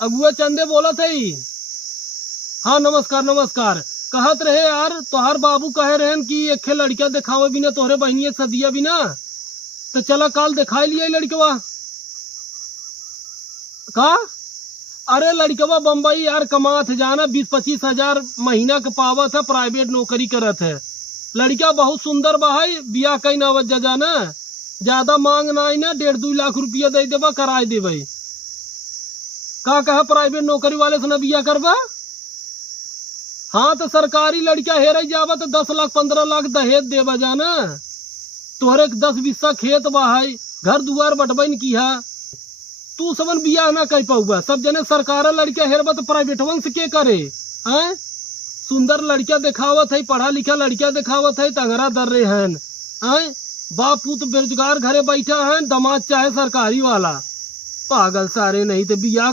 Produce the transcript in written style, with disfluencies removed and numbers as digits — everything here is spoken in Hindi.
अगुआ चंदे बोला थे। हाँ नमस्कार नमस्कार। कहत रहे यार तोहर बाबू कहे रहन कि एक लड़किया दिखावे बिना तोहरे बहनिया सदिया बिना, तो चला काल दिखाई लिया लड़कवा का। अरे लड़कवा बम्बई यार कमात है जाना 20-25 हजार महीना का पावत है, प्राइवेट नौकरी करत है। लड़का बहुत सुंदर बहाई, बिया कई ना वजह जाना, ज्यादा मांग ना 1.5-2 लाख रुपया दे देबा कराए देबे। का कहा प्राइवेट नौकरी वाले से न बिया करबा। हाँ तो सरकारी लड़का हेरे जावा तो 10 लाख 15 लाख दहेज देवा जाना। तोहरे 10 खेत बहाई, घर दुआर बटबन किया, तू सबन बिया ना कर पाऊबा। सब जने सरकार लड़का हेरबा तो प्राइवेट वन से के करे। हैं सुंदर लड़का दिखावत है, पढ़ा लिखा लड़का दिखावत है, तंगरा दर रहे हैं। बाप पुत बेरोजगार घरे बैठा है, दमाद चाहे सरकारी वाला। पागल सारे नहीं तो बिया